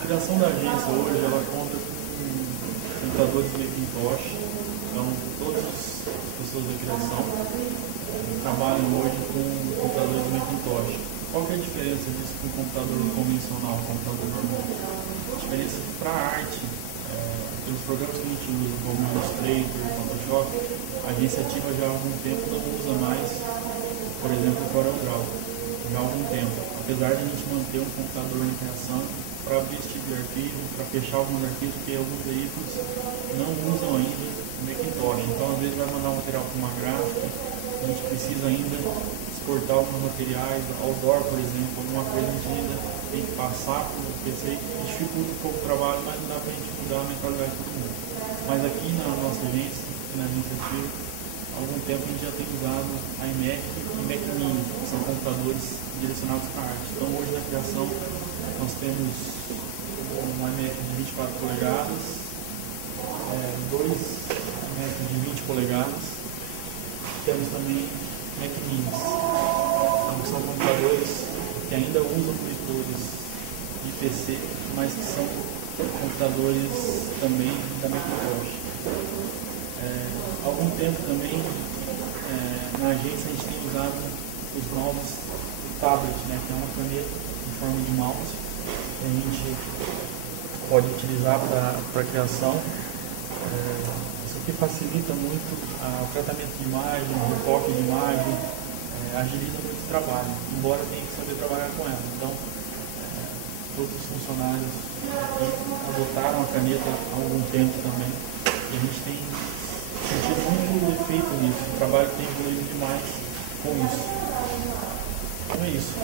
criação da agência hoje, ela conta com computadores Macintosh. Então, todas as pessoas da criação trabalham hoje com computadores Macintosh. Qual que é a diferença disso com um computador convencional, computador normal? A diferença para a arte, aqueles programas que a gente usa, como Illustrator, Photoshop, a agência ativa já há algum tempo não usa mais, por exemplo, o CorelDRAW. Já há algum tempo. Apesar de a gente manter um computador em criação para abrir esse tipo de arquivo, para fechar alguns arquivos, porque alguns veículos não usam ainda o Macintosh. Então, às vezes, vai mandar um material para uma gráfica, a gente precisa ainda exportar alguns materiais, outdoor, por exemplo, alguma coisa a gente ainda tem que passar para o PC, que dificulta um pouco o trabalho, mas não dá para a gente mudar a mentalidade de todo mundo. Mas aqui na nossa agência, na agência ativa, há algum tempo a gente já tem usado a iMac e Mac Mini, que são computadores direcionados para arte. Então, hoje na criação, nós temos um iMac de 24 polegadas, dois iMac de 20 polegadas, temos também Mac Minis. Então, são computadores que ainda usam monitores de PC, mas que são computadores também da Macintosh. Há algum tempo também, na agência, a gente tem usado os novos tablets, que é uma caneta em forma de mouse, que a gente pode utilizar para a criação. Isso aqui facilita muito o tratamento de imagem, o recorte de imagem, agiliza muito o trabalho, embora tenha que saber trabalhar com ela. Então, todos os funcionários aqui adotaram a caneta há algum tempo também, e a gente tem sentido muito efeito nisso. O trabalho tem evoluído demais com isso. Então é isso.